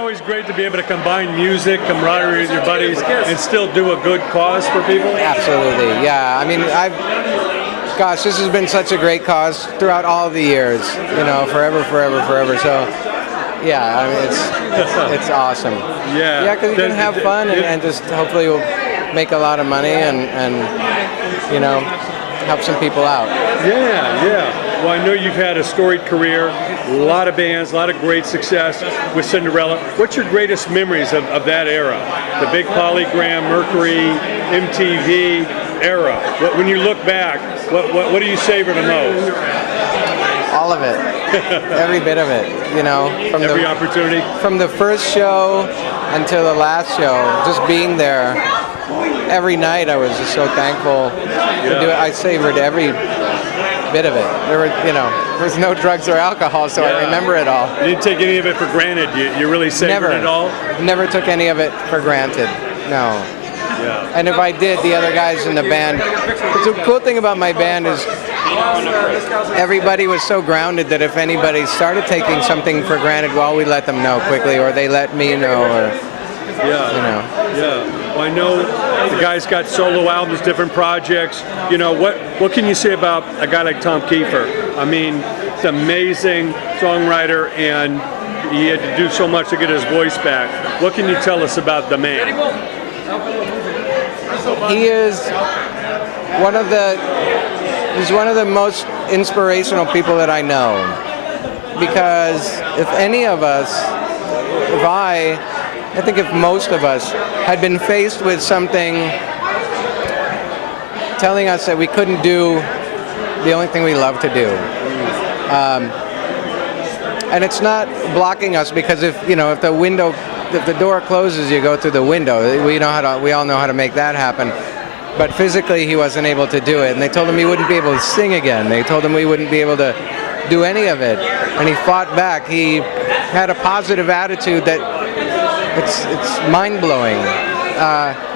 always great to be able to combine music, camaraderie with your buddies, and still do a good cause for people? Absolutely, yeah. I mean, gosh, this has been such a great cause throughout all the years, you know, forever. So, yeah, I mean, it's awesome. Yeah, because you can have fun and just hopefully we'll make a lot of money and you know, help some people out. Yeah. Well, I know you've had a storied career, a lot of bands, a lot of great success with Cinderella. What's your greatest memories of that era? The big Polygram, Mercury, MTV era. When you look back, what do you savor the most? All of it. Every bit of it, you know. Every opportunity? From the first show until the last show, just being there. Every night I was just so thankful to do it. I savored every bit of it. There was no drugs or alcohol, so I remember it all. You didn't take any of it for granted. You really savored it all? Never took any of it for granted. No. Yeah. And if I did, the other guys in the band. The cool thing about my band is everybody was so grounded that if anybody started taking something for granted, well, we let them know quickly, or they let me know, or Well, I know the guy's got solo albums, different projects. You know, what can you say about a guy like Tom Kiefer? I mean, it's an amazing songwriter, and he had to do so much to get his voice back. What can you tell us about the man? He is he's one of the most inspirational people that I know, because if any of us, I think if most of us had been faced with something telling us that we couldn't do the only thing we love to do, and it's not blocking us, because if the door closes, you go through the window. We all know how to make that happen. But physically, he wasn't able to do it, and they told him he wouldn't be able to sing again. They told him we wouldn't be able to do any of it, and he fought back. He had a positive attitude that it's mind-blowing.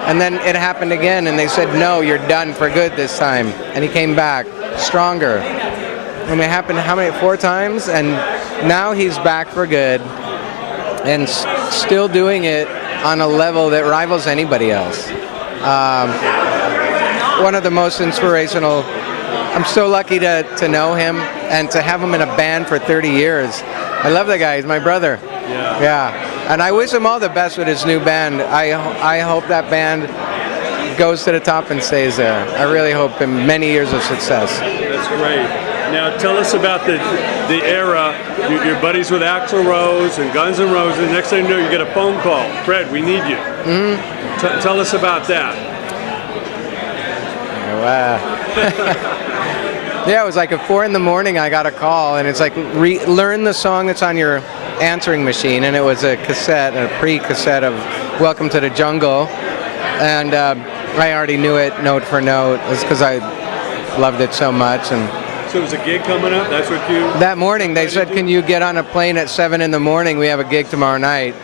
And then it happened again, and they said, no, you're done for good this time. And he came back stronger. And it happened, 4 times? And now he's back for good and still doing it on a level that rivals anybody else. One of the most inspirational. I'm so lucky to know him and to have him in a band for 30 years. I love the guy. He's my brother. Yeah. And I wish him all the best with his new band. I hope that band goes to the top and stays there. I really hope him many years of success. That's great. Now tell us about the era. Your buddies with Axl Rose and Guns N' Roses. Next thing you know, you get a phone call. Fred, we need you. Mm-hmm. Tell us about that. Wow. Yeah, it was like at 4 in the morning I got a call, and it's like, learn the song that's on your answering machine, and it was a pre-cassette of Welcome to the Jungle, and I already knew it note for note. It's because I loved it so much. And so it was a gig coming up? That's what you... That morning they said, can you get on a plane at 7 in the morning? We have a gig tomorrow night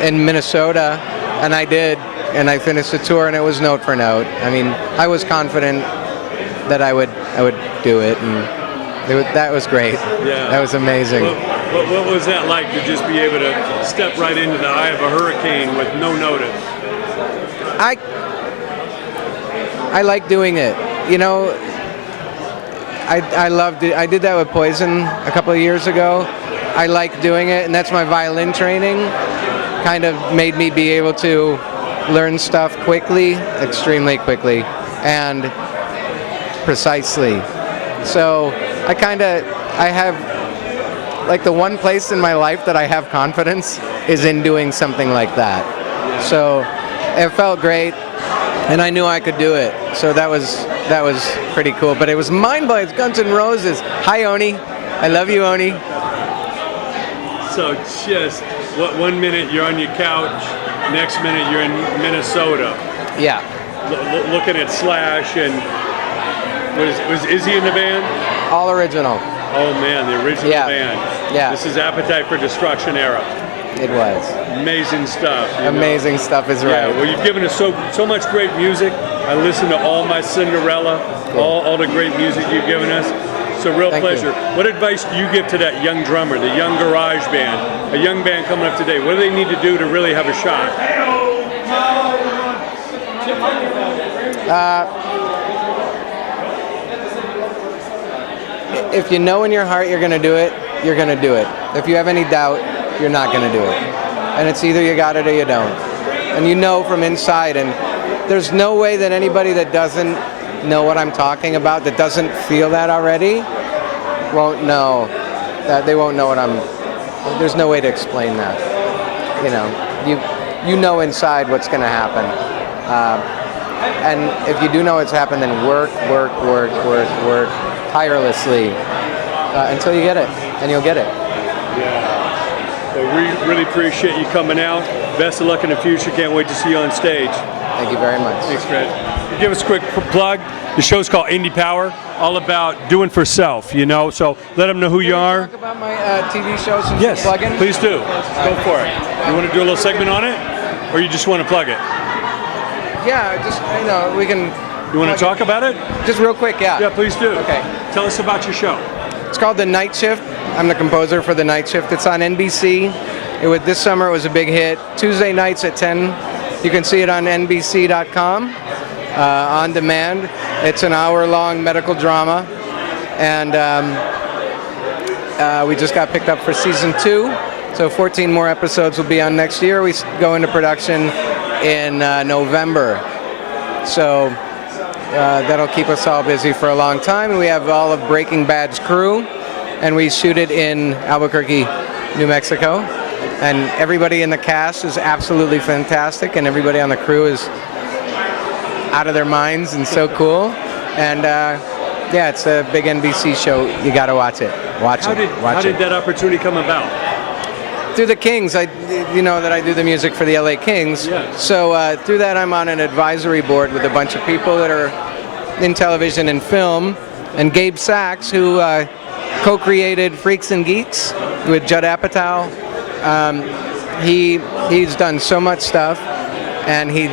in Minnesota, and I did. And I finished the tour, and it was note for note. I mean, I was confident that I would do it, and that was great. Yeah. That was amazing. What was that like, to just be able to step right into the eye of a hurricane with no notice? I like doing it. You know, I loved it. I did that with Poison a couple of years ago. I like doing it, and that's my violin training. Kind of made me be able to learn stuff quickly, extremely quickly, and precisely. So I have, like, the one place in my life that I have confidence is in doing something like that. So it felt great, and I knew I could do it. So that was pretty cool. But it was mind-blowing. It's Guns N' Roses. Hi, Oni. I love you, Oni. So just, one minute you're on your couch, next minute you're in Minnesota. Yeah. Looking at Slash, and was Izzy in the band? All original. Oh man, the original band. Yeah. This is Appetite for Destruction era. It was. Amazing stuff. Amazing stuff is right. Yeah, well, you've given us so much great music. I listen to all my Cinderella, all the great music you've given us. It's a real Thank pleasure. you. What advice do you give to that young drummer, the young garage band, a young band coming up today? What do they need to do to really have a shot? If you know in your heart you're going to do it, you're going to do it. If you have any doubt, you're not going to do it. And it's either you got it or you don't. And you know from inside, and there's no way that anybody that doesn't know what I'm talking about, that doesn't feel that already, won't know. They won't know what I'm, there's no way to explain that. You know, you know inside what's going to happen. And if you do know what's happened, then work tirelessly until you get it, and you'll get it. Yeah. Well, we really appreciate you coming out. Best of luck in the future. Can't wait to see you on stage. Thank you very much. Thanks, Fred. Give us a quick plug. The show's called INDIEPOWER, all about doing for self, you know, so let them know who you are. Talk about my TV show since Yes, you're plugging? please do. Go for it. You want to do a little segment on it, or you just want to plug it? Yeah, just, you know, we can... You want to talk about it? Just real quick, yeah. Yeah, please do. Okay. Tell us about your show. It's called The Night Shift. I'm the composer for The Night Shift. It's on NBC. This summer it was a big hit. Tuesday nights at 10. You can see it on NBC.com on demand. It's an hour-long medical drama, and we just got picked up for season 2. So 14 more episodes will be on next year. We go into production in November. So that'll keep us all busy for a long time. And we have all of Breaking Bad's crew, and we shoot it in Albuquerque, New Mexico. And everybody in the cast is absolutely fantastic, and everybody on the crew is out of their minds and so cool. And yeah, it's a big NBC show. You got to watch it. How did that opportunity come about? Through the Kings. You know that I do the music for the LA Kings. Yes. So through that, I'm on an advisory board with a bunch of people that are in television and film. And Gabe Sachs, who co-created Freaks and Geeks with Judd Apatow. He's done so much stuff, and he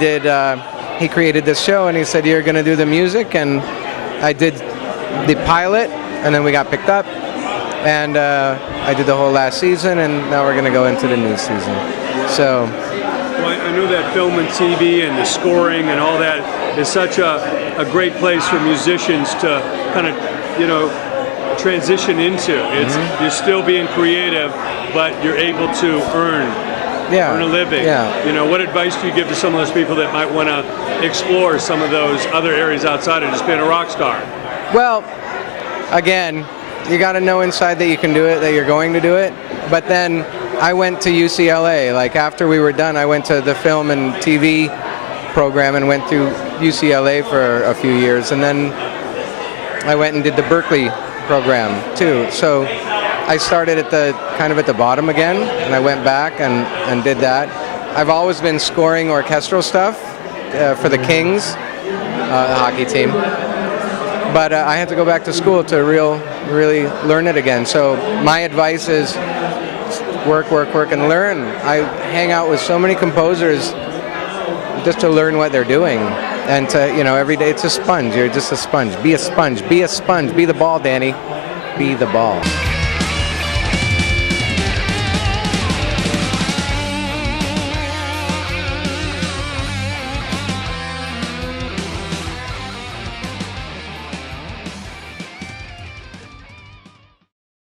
created this show, and he said, you're going to do the music, and I did the pilot, and then we got picked up, and I did the whole last season, and now we're going to go into the new season. So, well, I know that film and TV and the scoring and all that is such a great place for musicians to kind of, you know, transition into. It's You're still being creative, but you're able to earn a living. Yeah. You know, what advice do you give to some of those people that might want to explore some of those other areas outside of just being a rock star? Well, again, you got to know inside that you can do it, that you're going to do it. But then I went to UCLA. Like after we were done, I went to the film and TV program and went through UCLA for a few years, and then I went and did the Berkeley program too. So I started at the bottom again, and I went back and did that. I've always been scoring orchestral stuff for the Kings, the hockey team. But I had to go back to school to really learn it again. So my advice is work, and learn. I hang out with so many composers just to learn what they're doing. And to, you know, every day it's a sponge. You're just a sponge. Be a sponge. Be a sponge. Be the ball, Danny. Be the ball.